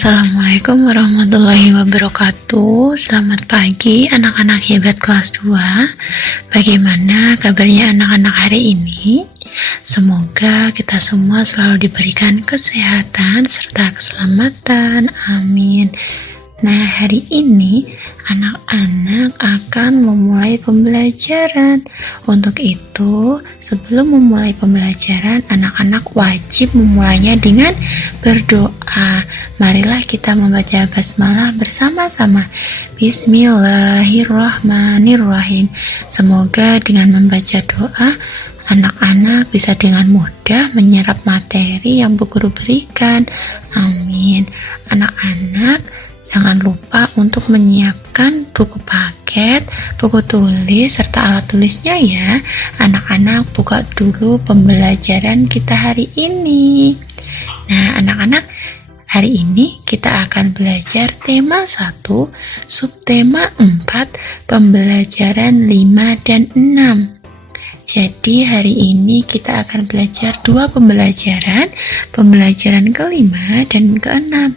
Assalamualaikum warahmatullahi wabarakatuh. Selamat pagi anak-anak hebat kelas 2. Bagaimana kabarnya anak-anak hari ini? Semoga kita semua selalu diberikan kesehatan serta keselamatan. Amin. Nah, hari ini anak-anak akan memulai pembelajaran. Untuk itu, sebelum memulai pembelajaran, anak-anak wajib memulainya dengan berdoa. Marilah kita membaca basmalah bersama-sama. Bismillahirrahmanirrahim. Semoga dengan membaca doa, anak-anak bisa dengan mudah menyerap materi yang Bu Guru berikan. Amin. Anak-anak, jangan lupa untuk menyiapkan buku paket, buku tulis, serta alat tulisnya ya. Anak-anak buka dulu pembelajaran kita hari ini. Nah, anak-anak, hari ini kita akan belajar tema 1, subtema 4, pembelajaran 5 dan 6. Jadi hari ini kita akan belajar 2 pembelajaran ke-5 dan ke-6.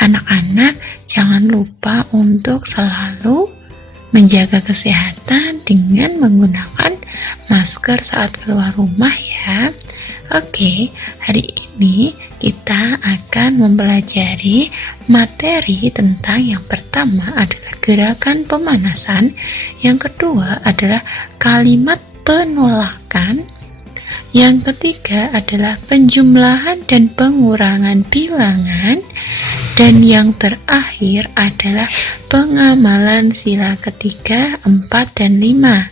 Anak-anak, jangan lupa untuk selalu menjaga kesehatan dengan menggunakan masker saat keluar rumah ya. Oke, hari ini kita akan mempelajari materi tentang yang pertama adalah gerakan pemanasan, yang kedua adalah kalimat penolakan, yang ketiga adalah penjumlahan dan pengurangan bilangan, dan yang terakhir adalah pengamalan sila ketiga, 4, dan 5.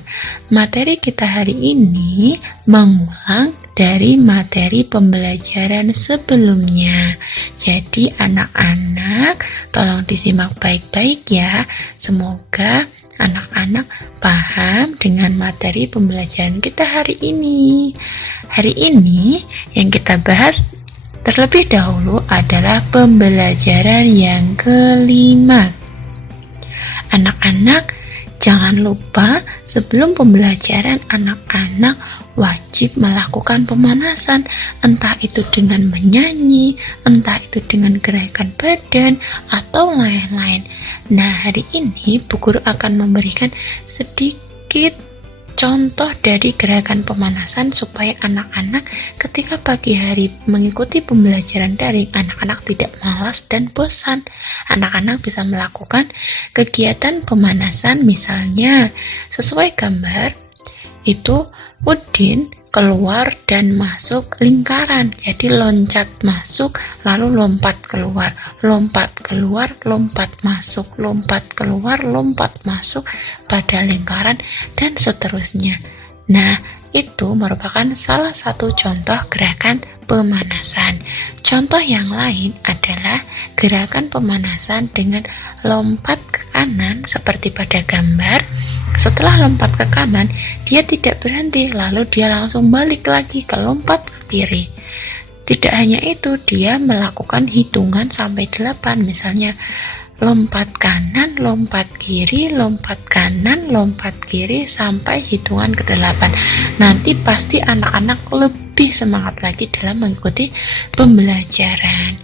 Materi kita hari ini mengulang dari materi pembelajaran sebelumnya. Jadi anak-anak tolong disimak baik-baik ya. Semoga anak-anak paham dengan materi pembelajaran kita hari ini. Hari ini yang kita bahas terlebih dahulu adalah pembelajaran yang ke-5. Anak-anak, jangan lupa sebelum pembelajaran anak-anak wajib melakukan pemanasan, entah itu dengan menyanyi, entah itu dengan gerakan badan, atau lain-lain. Nah, hari ini Bu Guru akan memberikan sedikit contoh dari gerakan pemanasan supaya anak-anak ketika pagi hari mengikuti pembelajaran daring, anak-anak tidak malas dan bosan. Anak-anak bisa melakukan kegiatan pemanasan, misalnya sesuai gambar itu Udin keluar dan masuk lingkaran. Jadi loncat masuk lalu lompat keluar, lompat keluar, lompat masuk, lompat keluar, lompat masuk pada lingkaran, dan seterusnya. Nah, itu merupakan salah satu contoh gerakan pemanasan. Contoh yang lain adalah gerakan pemanasan dengan lompat ke kanan seperti pada gambar. Setelah lompat ke kanan, dia tidak berhenti, lalu dia langsung balik lagi ke lompat ke kiri. Tidak hanya itu, dia melakukan hitungan sampai 8, misalnya lompat kanan, lompat kiri, lompat kanan, lompat kiri, sampai hitungan ke-8. Nanti pasti anak-anak lebih semangat lagi dalam mengikuti pembelajaran.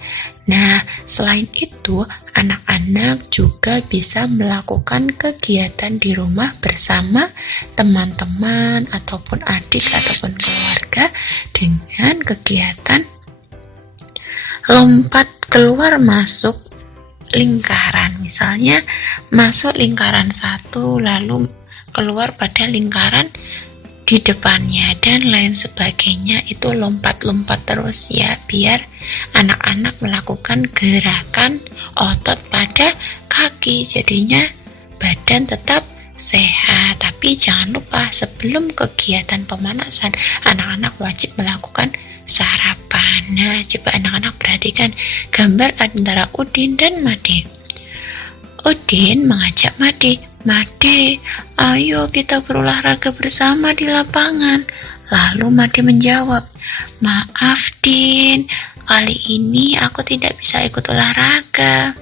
Nah, selain itu, anak-anak juga bisa melakukan kegiatan di rumah bersama teman-teman ataupun adik ataupun keluarga dengan kegiatan lompat keluar masuk lingkaran. Misalnya masuk lingkaran 1 lalu keluar pada lingkaran di depannya dan lain sebagainya. Itu lompat-lompat terus ya, biar anak-anak melakukan gerakan otot pada kaki, jadinya badan tetap sehat. Tapi jangan lupa sebelum kegiatan pemanasan anak-anak wajib melakukan sarapan. Nah, coba anak-anak perhatikan gambar antara Udin dan Made. Udin mengajak Made, "Made, ayo kita berolahraga bersama di lapangan." Lalu Made menjawab, "Maaf Din, kali ini aku tidak bisa ikut olahraga."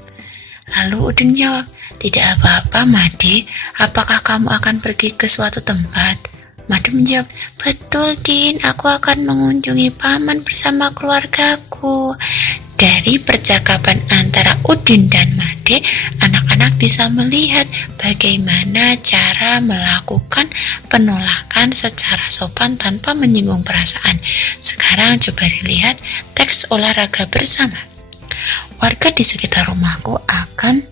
Lalu Udin jawab, "Tidak apa-apa Made, apakah kamu akan pergi ke suatu tempat?" Made menjawab, "Betul Din, aku akan mengunjungi paman bersama keluargaku." Dari percakapan antara Udin dan Made, anak-anak bisa melihat bagaimana cara melakukan penolakan secara sopan tanpa menyinggung perasaan. Sekarang coba dilihat teks olahraga bersama. Warga di sekitar rumahku akan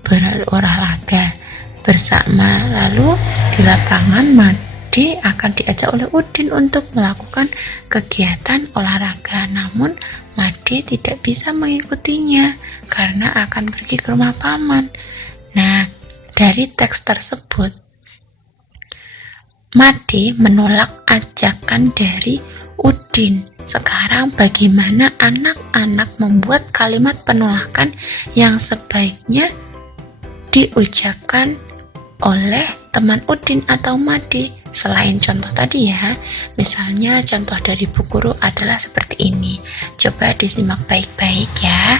berolahraga bersama. Lalu di lapangan Made akan diajak oleh Udin untuk melakukan kegiatan olahraga. Namun Made tidak bisa mengikutinya karena akan pergi ke rumah paman. Nah, dari teks tersebut Made menolak ajakan dari Udin. Sekarang bagaimana anak-anak membuat kalimat penolakan yang sebaiknya diucapkan oleh teman Udin atau Made? Selain contoh tadi ya, misalnya contoh dari Bu Guru adalah seperti ini. Coba disimak baik-baik ya.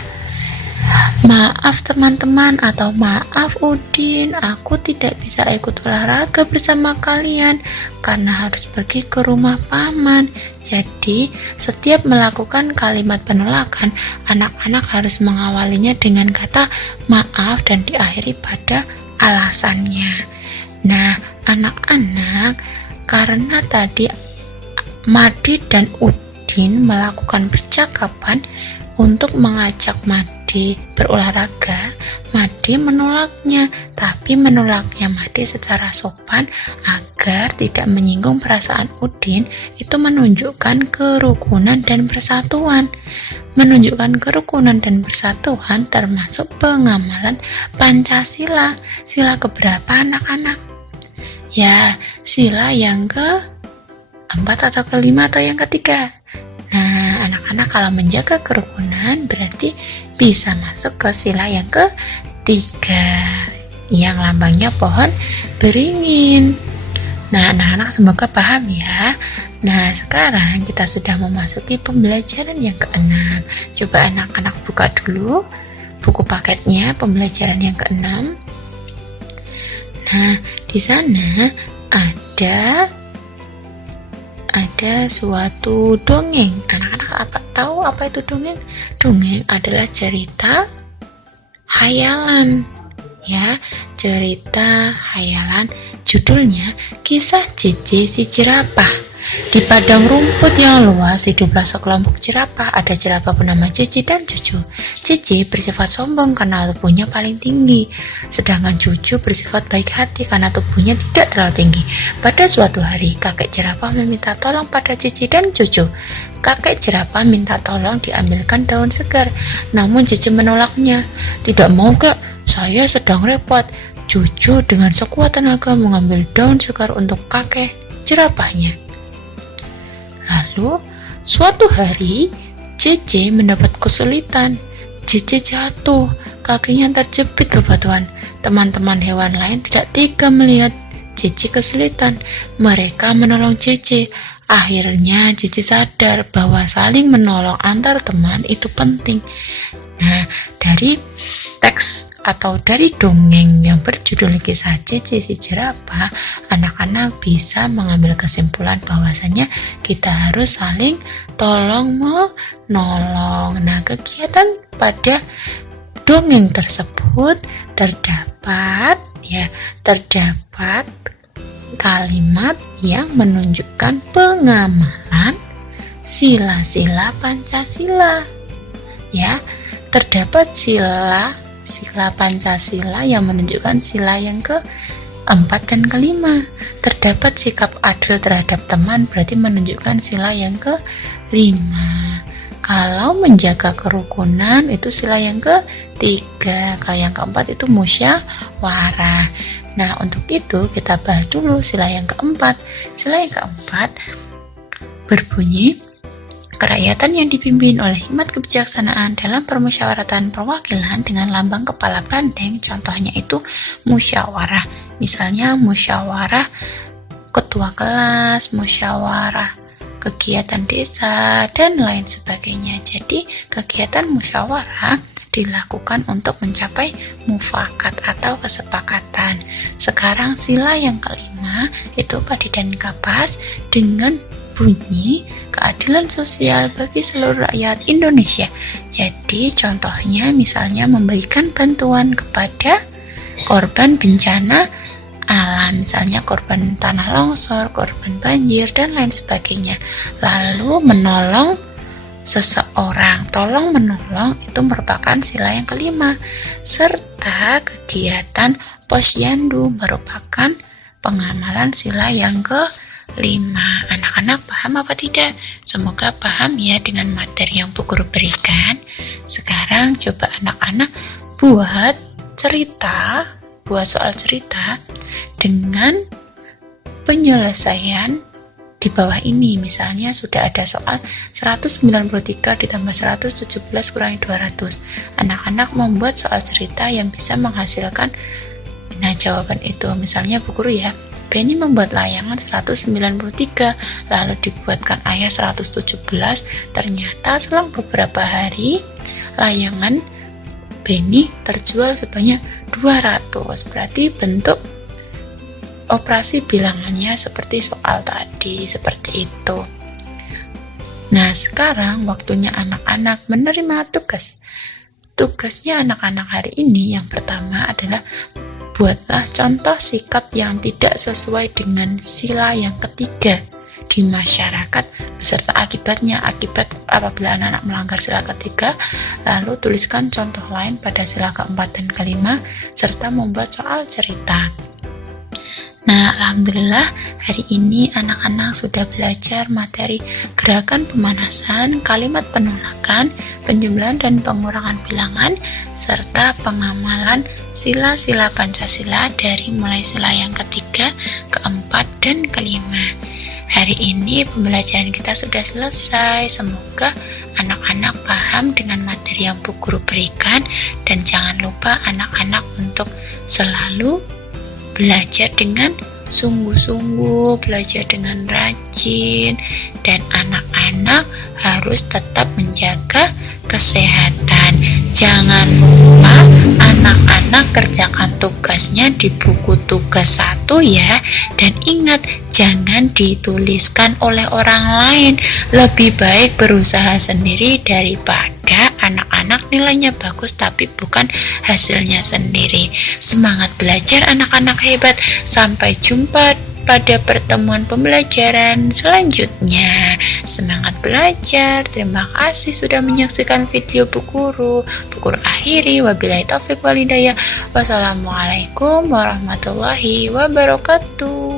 Maaf teman-teman, atau maaf Udin, aku tidak bisa ikut olahraga bersama kalian karena harus pergi ke rumah paman. Jadi setiap melakukan kalimat penolakan, anak-anak harus mengawalinya dengan kata maaf dan diakhiri pada alasannya. Nah, anak-anak, karena tadi Made dan Udin melakukan percakapan untuk mengajak Made berolahraga, Made menolaknya, tapi menolaknya Made secara sopan agar tidak menyinggung perasaan Udin. Itu menunjukkan kerukunan dan persatuan. Menunjukkan kerukunan dan persatuan termasuk pengamalan Pancasila. Sila keberapa anak-anak? Ya, sila yang ke-4 atau ke-5 atau yang ke-3. Nah, anak-anak kalau menjaga kerukunan berarti bisa masuk ke sila yang ke-3 yang lambangnya pohon beringin. Nah, anak-anak semoga paham ya. Nah, sekarang kita sudah memasuki pembelajaran yang ke-6. Coba anak-anak buka dulu buku paketnya pembelajaran yang ke-6. Nah, di sana ada suatu dongeng. Anak-anak tahu apa itu dongeng? Dongeng adalah cerita hayalan. Ya, cerita hayalan. Judulnya Kisah Cici si Jerapah. Di padang rumput yang luas hiduplah sekelompok jerapah. Ada jerapah bernama Cici dan Cucu. Cici bersifat sombong karena tubuhnya paling tinggi, sedangkan Cucu bersifat baik hati karena tubuhnya tidak terlalu tinggi. Pada suatu hari, kakek jerapah meminta tolong pada Cici dan Cucu. Kakek jerapah minta tolong diambilkan daun segar, namun Cici menolaknya. Tidak mau kak, saya sedang repot. Cucu dengan sekuat tenaga mengambil daun segar untuk kakek jerapahnya. Lalu, suatu hari, Cici mendapat kesulitan. Cici jatuh, kakinya terjepit bebatuan. Teman-teman hewan lain tidak tega melihat Cici kesulitan. Mereka menolong Cici. Akhirnya, Cici sadar bahwa saling menolong antar teman itu penting. Nah, dari teks atau dari dongeng yang berjudul Kisah Cici si Jerapah, anak-anak bisa mengambil kesimpulan bahwasanya kita harus saling tolong menolong. Nah, kegiatan pada dongeng tersebut terdapat kalimat yang menunjukkan pengamalan sila-sila Pancasila. Ya, terdapat sila Pancasila yang menunjukkan sila yang ke-4 dan ke-5. Terdapat sikap adil terhadap teman berarti menunjukkan sila yang ke-5. Kalau menjaga kerukunan itu sila yang ke-3. Kalau yang ke-4 itu musyawarah. Nah, untuk itu kita bahas dulu sila yang ke-4. Sila yang ke-4 berbunyi, kerakyatan yang dipimpin oleh hikmat kebijaksanaan dalam permusyawaratan perwakilan dengan lambang kepala banteng, contohnya itu musyawarah. Misalnya musyawarah ketua kelas, musyawarah kegiatan desa, dan lain sebagainya. Jadi kegiatan musyawarah dilakukan untuk mencapai mufakat atau kesepakatan. Sekarang sila yang ke-5 itu Padi dan Kapas dengan bunyi keadilan keadilan sosial bagi seluruh rakyat Indonesia. Jadi contohnya misalnya memberikan bantuan kepada korban bencana alam, misalnya korban tanah longsor, korban banjir, dan lain sebagainya. Lalu menolong seseorang, tolong menolong itu merupakan sila yang kelima. Serta kegiatan posyandu merupakan pengamalan sila yang kelima. Anak-anak paham apa tidak? Semoga paham ya dengan materi yang Bu Guru berikan. Sekarang coba anak-anak buat soal cerita dengan penyelesaian di bawah ini. Misalnya sudah ada soal 193 ditambah 117 kurangi 200. Anak-anak membuat soal cerita yang bisa menghasilkan jawaban itu. Misalnya Bu Guru ya, Benny membuat layangan 193, lalu dibuatkan ayah 117. Ternyata selang beberapa hari layangan Benny terjual sebanyak 200. Berarti bentuk operasi bilangannya seperti soal tadi, seperti itu. Nah, sekarang waktunya anak-anak menerima tugas. Tugasnya anak-anak hari ini yang pertama adalah buatlah contoh sikap yang tidak sesuai dengan sila yang ketiga di masyarakat beserta akibatnya. Akibat apabila anak-anak melanggar sila ketiga, lalu tuliskan contoh lain pada sila keempat dan kelima serta membuat soal cerita. Nah, alhamdulillah hari ini anak-anak sudah belajar materi gerakan pemanasan, kalimat penolakan, penjumlahan dan pengurangan bilangan, serta pengamalan sila-sila Pancasila dari mulai sila yang ketiga, keempat, dan kelima. Hari ini pembelajaran kita sudah selesai. Semoga anak-anak paham dengan materi yang Bu Guru berikan, dan jangan lupa anak-anak untuk selalu belajar dengan sungguh-sungguh, belajar dengan rajin, dan anak-anak harus tetap menjaga kesehatan. Jangan lupa anak-anak kerjakan tugasnya di buku tugas 1 ya, dan ingat jangan dituliskan oleh orang lain. Lebih baik berusaha sendiri daripada anak-anak nilainya bagus tapi bukan hasilnya sendiri. Semangat belajar anak-anak hebat. Sampai jumpa pada pertemuan pembelajaran selanjutnya. Semangat belajar. Terima kasih sudah menyaksikan video Bu Guru. Bu Guru akhiri, wabillahi taufiq wal hidayah. Wassalamualaikum warahmatullahi wabarakatuh.